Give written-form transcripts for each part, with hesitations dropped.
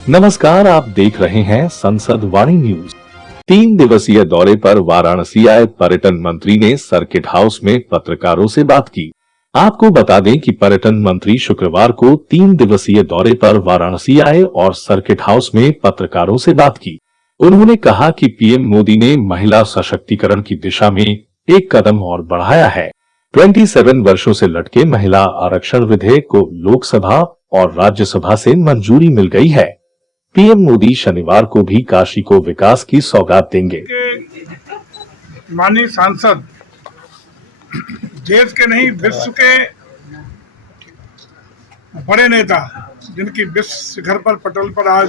नमस्कार, आप देख रहे हैं संसद वाणी न्यूज। 3 दिवसीय दौरे पर वाराणसी आए पर्यटन मंत्री ने सर्किट हाउस में पत्रकारों से बात की। आपको बता दें कि पर्यटन मंत्री शुक्रवार को 3 दिवसीय दौरे पर वाराणसी आए और सर्किट हाउस में पत्रकारों से बात की। उन्होंने कहा कि पीएम मोदी ने महिला सशक्तिकरण की दिशा में एक कदम और बढ़ाया है। 27 वर्षों से लटके महिला आरक्षण विधेयक को लोकसभा और राज्यसभा से मंजूरी मिल गई है। पीएम मोदी शनिवार को भी काशी को विकास की सौगात देंगे। माननीय सांसद देश के नहीं विश्व के बड़े नेता, जिनकी विश्व शिखर पर पटल पर आज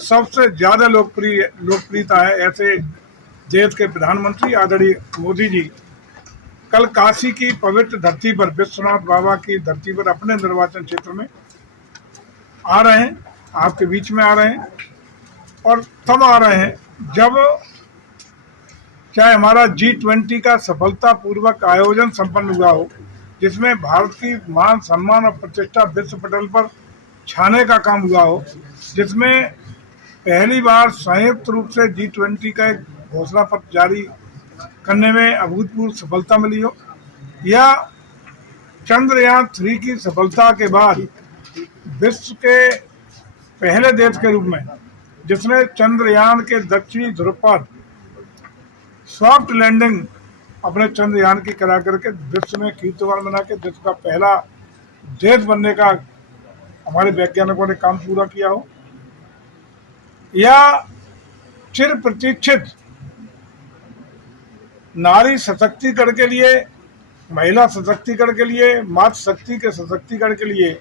सबसे ज्यादा लोकप्रियता है, ऐसे देश के प्रधानमंत्री आदरणीय मोदी जी कल काशी की पवित्र धरती पर, विश्वनाथ बाबा की धरती पर अपने निर्वाचन क्षेत्र में आ रहे हैं, आपके बीच में आ रहे हैं। और तब आ रहे हैं जब चाहे हमारा G20 का सफलतापूर्वक आयोजन संपन्न हुआ हो, जिसमें भारत की मान सम्मान और प्रतिष्ठा विश्व पटल पर छाने का काम हुआ हो, जिसमें पहली बार संयुक्त रूप से G20 का एक घोषणा पत्र जारी करने में अभूतपूर्व सफलता मिली हो, या चंद्रयान 3 की सफलता के बाद विश्व के पहले देश के रूप में जिसने चंद्रयान के दक्षिणी ध्रुव पर सॉफ्ट लैंडिंग अपने चंद्रयान की करा करके विश्व में कीर्तिमान बना के विश्व का पहला देश बनने का हमारे वैज्ञानिकों ने काम पूरा किया हो, या चिर प्रतीक्षित नारी सशक्तिकरण के लिए, महिला सशक्तिकरण के लिए, मातृ शक्ति के सशक्तिकरण के लिए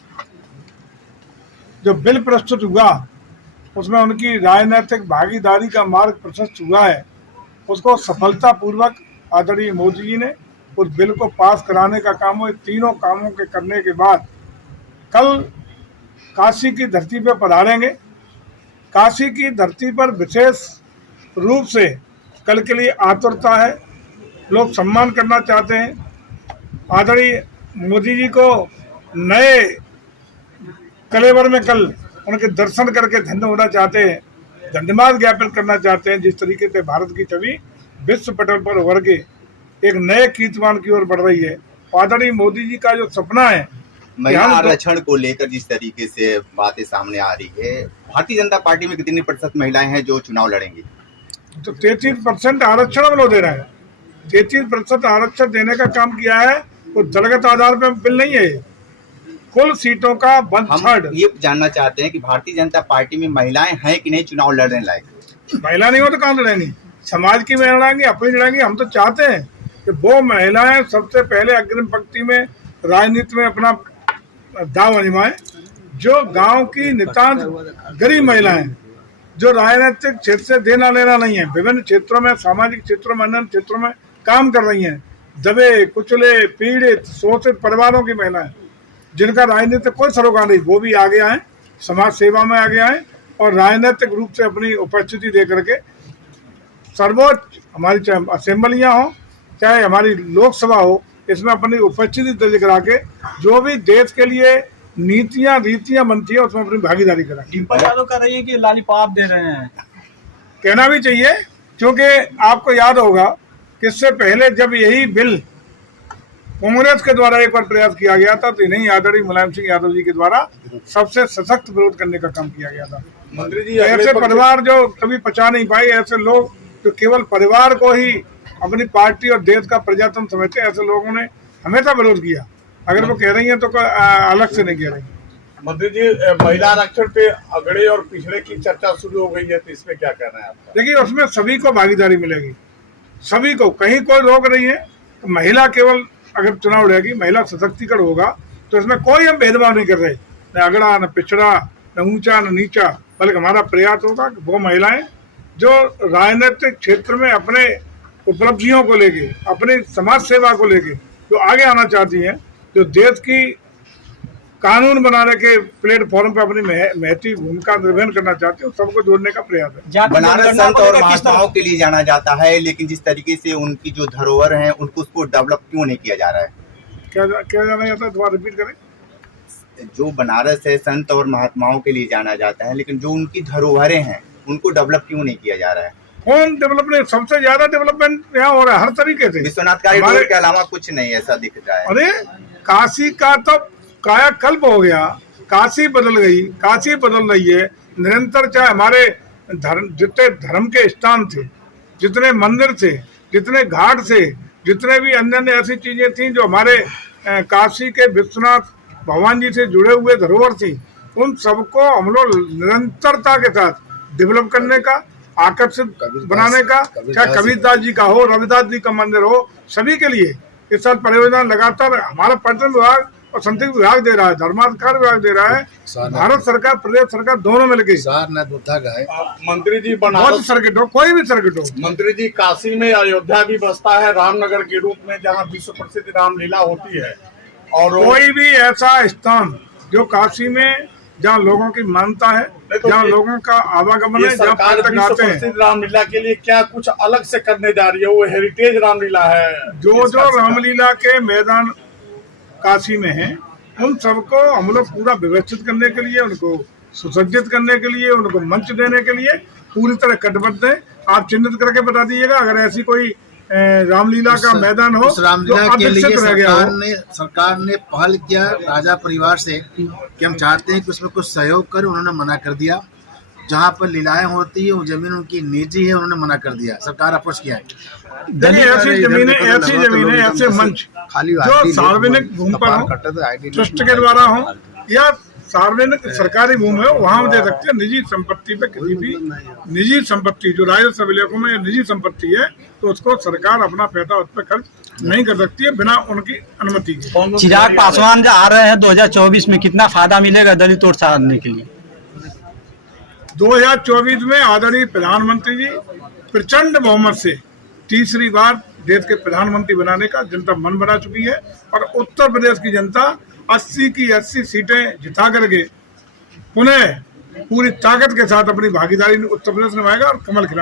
जो बिल प्रस्तुत हुआ, उसमें उनकी राजनीतिक भागीदारी का मार्ग प्रशस्त हुआ है, उसको सफलतापूर्वक आदरणीय मोदी जी ने उस बिल को पास कराने का काम हो। तीनों कामों के करने के बाद कल काशी की धरती पर पधारेंगे। काशी की धरती पर विशेष रूप से कल के लिए आतुरता है, लोग सम्मान करना चाहते हैं। आदरणीय मोदी जी को नए कलेवर में कल उनके दर्शन करके धन्य होना चाहते हैं, धन्यवाद ज्ञापन करना चाहते हैं। जिस तरीके से भारत की छवि विश्व पटल पर उभर के एक नए कीर्तिमान की ओर बढ़ रही है, आदरणीय मोदी जी का जो सपना है महिला आरक्षण को लेकर जिस तरीके से बातें सामने आ रही है, भारतीय जनता पार्टी में कितनी प्रतिशत महिलाएं हैं जो चुनाव लड़ेंगी? तो 33% आरक्षण हम लोग दे रहे हैं। 33% आरक्षण देने का काम किया है, वो दलगत आधार पर बिल नहीं है, कुल सीटों का 1/3। ये जानना चाहते हैं कि भारतीय जनता पार्टी में महिलाएं हैं कि नहीं चुनाव लड़ने लायक? महिला नहीं हो तो कहाँ लड़ेंगी? समाज की महिला लड़ेंगी, अपनी लड़ेंगी। हम तो चाहते हैं कि वो महिलाएं सबसे पहले अग्रिम पंक्ति में राजनीति में अपना दाव आजमाएं, जो गांव की नितांत गरीब महिलाएं, जो राजनीतिक क्षेत्र से देना लेना नहीं है, विभिन्न क्षेत्रों में, सामाजिक क्षेत्रों में, अन्य क्षेत्रों में काम कर रही हैं, दबे कुचले पीड़ित शोषित परिवारों की महिलाएं, जिनका राजनीतिक कोई सरोकार नहीं, वो भी आगे आए, समाज सेवा में आगे आए और राजनीतिक रूप से अपनी उपस्थिति दे करके सर्वोच्च हमारी चाहे असेंबलियां हो, चाहे हमारी लोकसभा हो, इसमें अपनी उपस्थिति दर्ज करा के जो भी देश के लिए नीतियां रीतियां बनती है उसमें अपनी भागीदारी करा। डिम्पल यादव कह रही है कि लॉलीपॉप दे रहे हैं। कहना भी चाहिए, क्योंकि आपको याद होगा कि इससे पहले जब यही बिल कांग्रेस के द्वारा एक बार प्रयास किया गया था, तो इन्हीं आदरणीय मुलायम सिंह यादव जी के द्वारा सबसे सशक्त विरोध करने का काम किया गया था। मंत्री जी, ऐसे परिवार जो कभी पचा नहीं पाए, ऐसे लोग जो केवल परिवार को ही अपनी पार्टी और देश का प्रजातंत्र समझते, ऐसे लोगों ने हमेशा विरोध किया। अगर वो कह रही हैं तो अलग से नहीं कह रही। मंत्री जी, महिला आरक्षण पे अगड़े और पिछड़े की चर्चा शुरू हो गई है, तो इसमें क्या कहना है आपका? देखिए, उसमें सभी को भागीदारी मिलेगी, सभी को, कहीं कोई रोक नहीं है। तो महिला केवल अगर चुनाव लड़ेगी, महिला सशक्तिकरण होगा, तो इसमें कोई हम भेदभाव नहीं कर रहे, न अगड़ा, न पिछड़ा, न ऊंचा, न नीचा, बल्कि हमारा प्रयास होगा कि वो महिलाएं जो राजनीतिक क्षेत्र में अपने उपलब्धियों को लेके, अपनी समाज सेवा को लेके जो आगे आना चाहती हैं, जो देश की कानून बनाने के प्लेटफॉर्म पर अपनी महती भूमिका निर्वहन करना चाहते हैं, सबको जोड़ने का प्रयास है। बनारस संत और महात्माओं के लिए जाना जाता है, लेकिन जिस तरीके से उनकी जो धरोहर है उनको उसको डेवलप क्यों नहीं किया जा रहा है? क्या जाना जाता है? दोबारा रिपीट करें। जो बनारस है संत और महात्माओं के लिए जाना जाता है, लेकिन जो उनकी धरोहरें हैं उनको डेवलप क्यों नहीं किया जा रहा है? कौन डेवलपमेंट, सबसे ज्यादा डेवलपमेंट यहाँ हो रहा है हर तरीके से। विश्वनाथ कॉरिडोर के अलावा कुछ नहीं ऐसा दिख रहा है। अरे काशी का तो कायाकल्प हो गया, काशी बदल गई, काशी बदल रही है निरंतर। चाहे हमारे धर्म, जितने धर्म के स्थान थे, जितने मंदिर थे, जितने घाट थे, जितने भी अन्य अन्य ऐसी चीजें थी जो हमारे काशी के विश्वनाथ भगवान जी से जुड़े हुए धरोहर थी, उन सबको हम लोग निरंतरता के साथ डेवलप करने का, आकर्षित बनाने का, चाहे कबीरदास जी का हो, रविदास जी का मंदिर हो, सभी के लिए इस साल परियोजना लगातार हमारा पर्यटन विभाग और संस्कृति विभाग दे रहा है, धर्माधिकार विभाग दे रहा है, भारत सरकार प्रदेश सरकार दोनों मिलकर। मंत्री जी बहुत सर्किट हो, कोई भी सर्किट हो। मंत्री जी, काशी में अयोध्या भी बसता है रामनगर के रूप में, जहाँ विश्व प्रसिद्ध रामलीला होती है, और कोई भी ऐसा स्थान जो काशी में जहाँ लोगों की मान्यता है, जहाँ लोगों का आवागमन है, जहाँ सरकार पर्यटक विश्व आते हैं, प्रसिद्ध रामलीला के लिए क्या कुछ अलग से करने जा रही है? वो हेरिटेज रामलीला है। जो रामलीला के मैदान काशी में है, उन सबको हम लोग पूरा व्यवस्थित करने के लिए, उनको सुसज्जित करने के लिए, उनको मंच देने के लिए पूरी तरह कटिबद्ध है। आप चिन्हित करके बता दीजिएगा अगर ऐसी कोई रामलीला का मैदान हो, रामलीला के लिए सरकार ने पहल किया राजा परिवार से कि हम चाहते हैं कि उसमें कुछ सहयोग करें, उन्होंने मना कर दिया। जहाँ पर लीलाएं होती है वो जमीन उनकी निजी है, उन्होंने मना कर दिया, सरकार अपोज किया है। देखिए ऐसी जमीनें, ऐसे मंच जो सार्वजनिक भूमि पर हो, ट्रस्ट के द्वारा हो या सार्वजनिक सरकारी भूमि हो, वहाँ दे सकते हैं। निजी संपत्ति पे किसी भी निजी संपत्ति जो राजस्व विधेयकों में निजी संपत्ति है, तो उसको सरकार अपना पैसा उस पर खर्च नहीं कर सकती है बिना उनकी अनुमति के। चिराग पासवान जो आ रहे हैं 2024 में, कितना फायदा मिलेगा दलित और साधने के लिए? 2024 में आदरणीय प्रधानमंत्री जी प्रचंड बहुमत से तीसरी बार देश के प्रधानमंत्री बनाने का जनता मन बना चुकी है, और उत्तर प्रदेश की जनता 80 की 80 सीटें जिता करके पुनः पूरी ताकत के साथ अपनी भागीदारी उत्तर प्रदेश निभाएगा और कमल खिलाएगा।